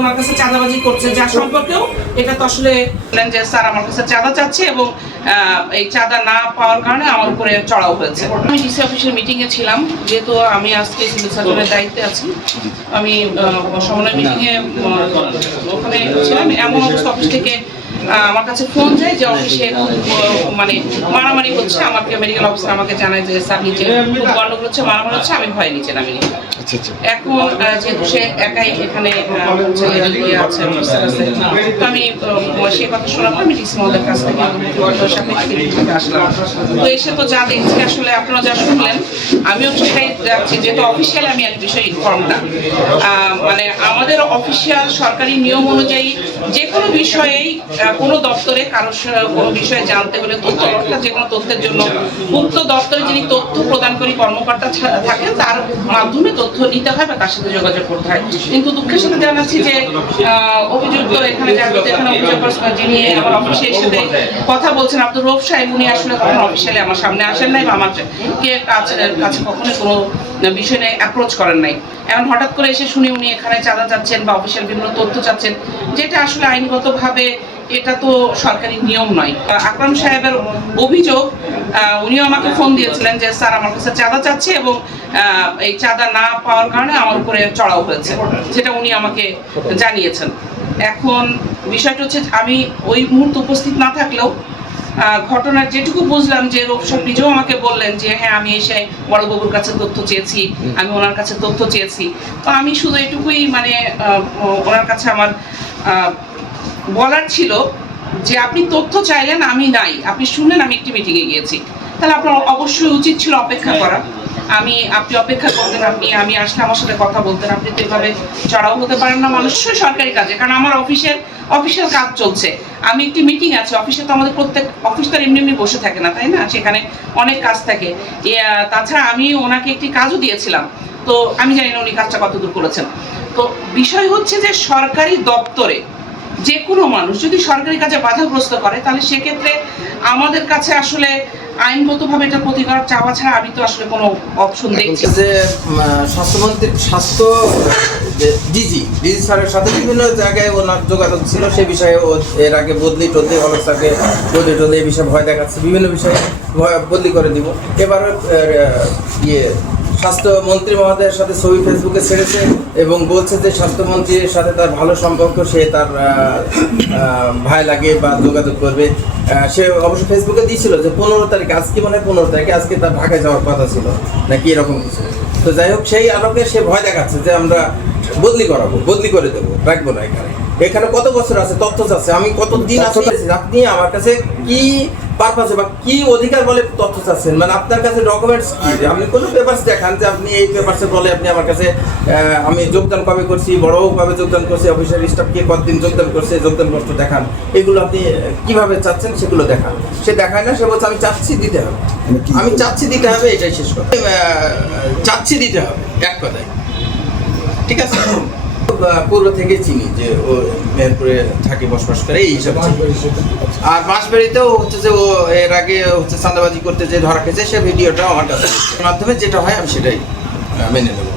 ওনার কাছে চাঁদাবাজি করছে, যার সম্পর্কেও এটা তো আসলে যে স্যার আমার কাছে চাঁদা চাচ্ছে এবং এই চাঁদা না পাওয়ার কারণে আমার উপরে চড়াও হয়েছে। আমি ডিসি অফিসের মিটিংয়ে ছিলাম, যেহেতু আমি আজকে সিভিল সার্জনের দায়িত্বে আছি। আমি সমন্বয় মিটিংয়ে ওখানে ছিলাম, এমন অবস্থা অফিস থেকে আমার কাছে ফোন যায় যে অফিসে মানে মারামারি হচ্ছে। আমাকে মেডিকেল অফিসার আমাকে জানায় যে স্যার নিচে খুব গন্ডগোল হচ্ছে, মারামারি হচ্ছে, আমি ভয়ে নিচে নামিনি। এখন যেহেতু সে একাই এখানে আছে, তো আমি সেই কথা শোনার পর আমি ডিসি মহোদয়ের কাছ থেকে আসলাম। তো এসে তো যা দেখছি আসলে আপনারা যা শুনলেন আমিও সেটাই যাচ্ছি, যেহেতু অফিসিয়াল আমি এক বিষয়ে ইনফর্ম না। মানে আমাদের অফিসিয়াল সরকারি নিয়ম অনুযায়ী যে কোনো বিষয়েই কোনো দপ্তরে কারোর কোনো বিষয়ে জানতে হলে তথ্য, অর্থাৎ যে কোনো তথ্যের জন্য উক্ত দপ্তরে যিনি তথ্য প্রদানকারী কর্মকর্তা থাকেন তার মাধ্যমে তথ্য নিতে হয় বা তার সাথে যোগাযোগ করতে হয়। কিন্তু দুঃখের সাথে জানাচ্ছি যে অভিযুক্ত এখানে যিনি আমার অফিসে এসে কথা বলছেন আব্দুর রউফ সাহেব, উনি আসলে কখনো অফিসিয়ালি আমার সামনে আসেন নাই বা আমার কাছে কখনোই কোনো বিষয় নিয়ে অ্যাপ্রোচ করেন নাই। এখন হঠাৎ করে এসে শুনি উনি এখানে চাঁদা চাচ্ছেন বা অফিসিয়াল বিভিন্ন তথ্য চাচ্ছেন, যেটা আসলে আইনগতভাবে এটা তো সরকারি নিয়ম নয়। আকরাম সাহেবের অভিযোগ, উনিও আমাকে ফোন দিয়েছিলেন যে স্যার আমার কাছে চাঁদা চাচ্ছে এবং এই চাঁদা না পাওয়ার কারণে আমার উপরে চড়াও হয়েছে, যেটা উনি আমাকে জানিয়েছেন। এখন বিষয়টা হচ্ছে আমি ওই মুহূর্তে উপস্থিত না থাকলেও ঘটনার যেটুকু বুঝলাম যে রউফ সাহেব নিজেও আমাকে বললেন যে হ্যাঁ আমি এসে বড়বাবুর কাছে তথ্য চেয়েছি, আমি ওনার কাছে তথ্য চেয়েছি। তো আমি শুধু এটুকুই মানে ওনার কাছে আমার বলার ছিল যে আপনি তথ্য চাইলেন, আমি নাই, আপনি শুনলেন আমি একটি মিটিংয়ে গিয়েছি, তাহলে আপনার অবশ্যই উচিত ছিল অপেক্ষা করা। আপনি অপেক্ষা করতেন, আমি আসলে আমার সাথে কথা বলতেন। আপনি তো এভাবে চড়াও হতে পারেন না মানুষের সরকারি কাজে, কারণ আমার অফিসিয়াল কাজ চলছে, আমি একটি মিটিং আছে অফিসে। তো আমাদের প্রত্যেক অফিস তো এমনি বসে থাকে না, তাই না? সেখানে অনেক কাজ থাকে। তাছাড়া আমি ওনাকে একটি কাজও দিয়েছিলাম, তো আমি জানি না উনি কাজটা কতদূর করেছেন। তো বিষয় হচ্ছে যে সরকারি দপ্তরে যে কোনো মানুষ যদি সরকারি কাজে বাধাগ্রস্ত করে, তাহলে সেক্ষেত্রে আমাদের কাছে আসলে আইনগতভাবে এটা প্রতিকার চাওয়া ছাড়া আমি তো আসলে কোনো অপশন দেখছি। যে স্বাস্থ্যমন্ত্রীর ডিজি স্যারের সাথে বিভিন্ন জায়গায় ওনার যোগাযোগ ছিল, সে বিষয়ে এর আগে বদলি অনেক স্যারকে বদলি এই বিষয়ে ভয় দেখাচ্ছে, বিভিন্ন বিষয়ে বদলি করে দিব। এবার স্বাস্থ্যমন্ত্রী মহোদয়ের সাথে ছবি ফেসবুকে ছেড়েছে এবং বলছে যে স্বাস্থ্যমন্ত্রীর সাথে তার ভালো সম্পর্ক, সে তার ভাই লাগে বা যোগাযোগ করবে। সে অবশ্য ফেসবুকে দিয়েছিল যে 15 তারিখ, আজকে মানে 15 তারিখে আজকে তার ঢাকায় যাওয়ার কথা ছিল নাকি এরকম কিছু। তো যাই হোক, সেই আলোকে সে ভয় দেখাচ্ছে যে আমরা বদলি করে দেবো, রাখবো না। এখানে কত বছর আছে তথ্য চাচ্ছে, আমি কতদিন আছে, আপনি আমার কাছে কি পারপাসে বা কি অধিকার বলে তথ্য চাচ্ছেন? মানে আপনার কাছে ডকুমেন্টস কি? আপনি কোনো পেপারস দেখান যে আপনি এই পেপারসে বলে আপনি আমার কাছে আমি যোগদান কবে করছি, কবে যোগদান করছি, অফিসের স্টাফকে কতদিন যোগদান করছে, যোগদানপত্র দেখান। এগুলো আপনি কিভাবে চাচ্ছেন সেগুলো দেখান। সে দেখায় না, সে বলছে আমি চাচ্ছি দিতে হবে, আমি চাচ্ছি দিতে হবে, এটাই শেষ কথা। চাচ্ছি দিতে হবে এক কথায়, ঠিক আছে? পূর্ব থেকে চিনি যে ও মেহেরপুরে থাকে, বসবাস করে এই হিসাবে। আর বাঁশবাড়িতেও হচ্ছে যে ও এর আগে হচ্ছে চাঁদাবাজি করতে যে ধরা খেয়েছে, সে ভিডিওটাও আমার কাছে মাধ্যমে যেটা হয় আমি সেটাই মেনে নেব।